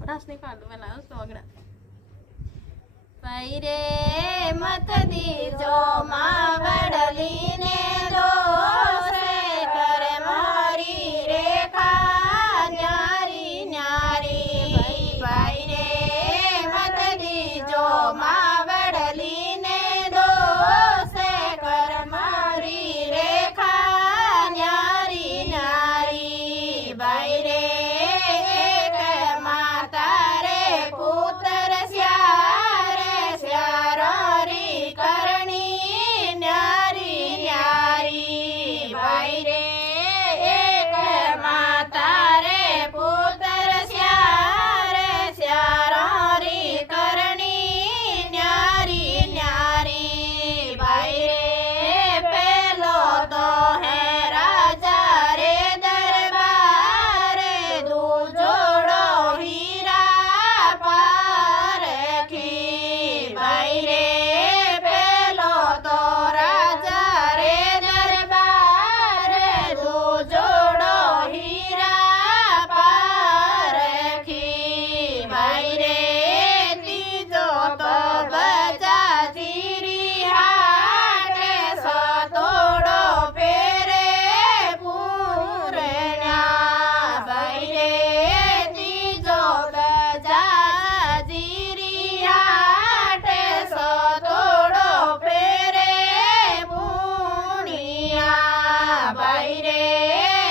રાસ ની કાઢ વેલા તો આગળ ભાઈ રે મત દીજો માવડલી ને દોષે કરે મારી રેખા ન્યારી ન્યારી ભાઈ રે મત દીજો માવડલી ને દોષે કર મારી રેખા ન્યારી ન્યારી ભાઈ રે એક માતા રે પુત્ર સ્યારે સ્યારી કરણી ન્યારી ન્યારી ભાઈ રે એક માતા રે પુત્ર સ્યારે સ્યારી કરણી ન્યારી ન્યારી ભાઈ રે પેલો તો હે રાજા રે દરબારે દૂજોડો હીરા પારખી ભાઈ રે પેલો તો રાજા રે દરબારે દૂજોડો હીરા પારખી ભાઈ રે ત્રીજો તો બજાજી હાટે સતોડો ફેરે પૂરણ્યા ભાઈ રે ત્રીજો બજાજી હાટે સતોડો ફેરે પૂણિયા ભાઈ રે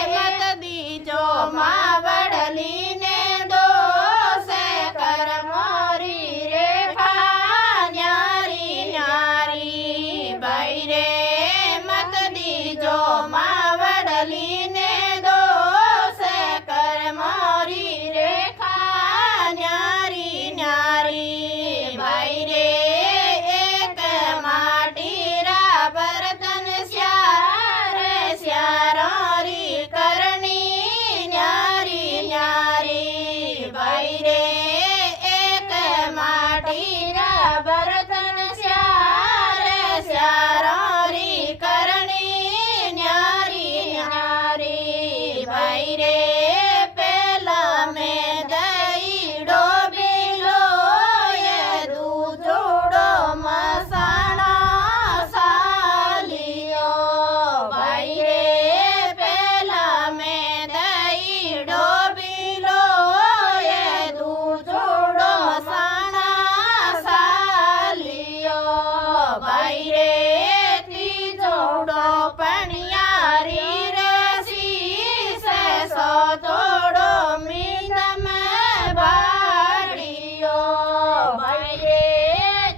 મત દીજો માવડલી ને દોષે કર મોરી રેખા ન્યારી ન્યારી ભાઈ રે મત દીજો માવડલી ને દોષે કર મોરી રેખા ન્યારી ન્યારી ભાઈ રે એક માટીરા બર્તન સ્યારે સ્યારી કરણી ન્યારી ન્યારી ભાઈ રે એક માટીરા બર્તન સ્યારે સ્યારી કરણી ન્યારી ન્યારી ભાઈ રે પેલા મેં દઈડો બીલો એ દૂધોડો મસાણા સાલિયો ભાઈ રે પેલા મેં દઈડો બીલો એ દૂધોડો મસાણા સાલિયો ભાઈ રે ત્રીજોડો પણિયારી રે શીશે સતોડો મીંદમ બાડિયો ભાઈ રે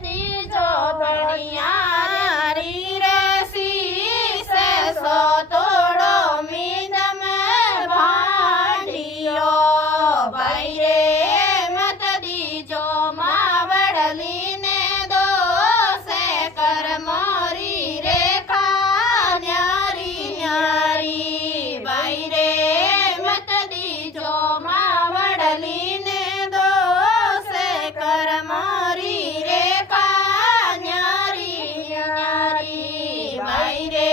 ત્રીજો પણિયારી રે શીશે સતોડો મીંદમ ભાડિયો ભાઈ રે મત દીજો માવડલી ને દોષે કર મોરી રેખા ન્યારી ન્યારી ભાઈ રે મત દીજો માવડલી ને દોષે કર મોરી રેખા ન્યારી ન્યારી ભાઈ રે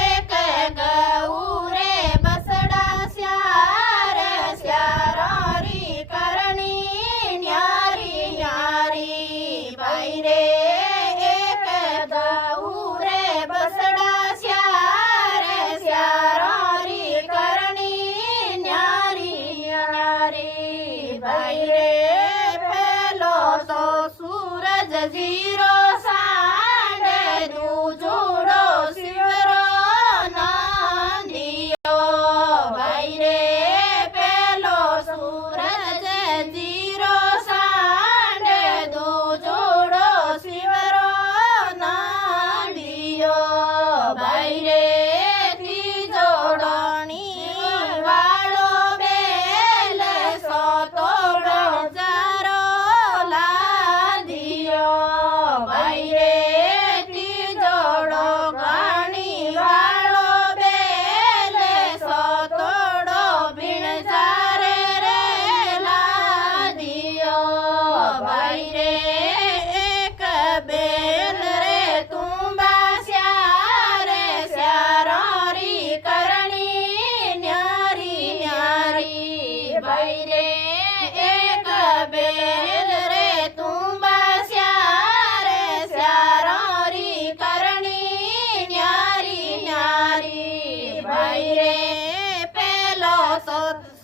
એક ગૌરે બસડા સ્યારે સ્યારી કરણી ન્યારી ન્યારી ભાઈ રે એક ગૌરે બસડા સ્યારે સ્યારી કરણી ન્યારી ન્યારી ભાઈ રે પેલો તો સૂરજ જીરો સાંડે દૂજોડો શિવરો નાંદિયો ભાઈ રે પેલો સૂરજ જીરો સાંડે દૂજોડો શિવરો નાંદિયો ભાઈ રે ત્રીજોડોની વાળો બેલ સતોડો જારો લાદિયો ભાઈ રે ત્રીજોડો ઘણી વાળો બેલ સતોડો ભીણ જારે રે લાદિયો ભાઈ રે એક બેલ રે તુંબા સ્યારે સ્યારી કરણી ન્યારી ન્યારી ભાઈ રે એક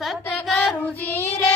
સતગુરુજી રે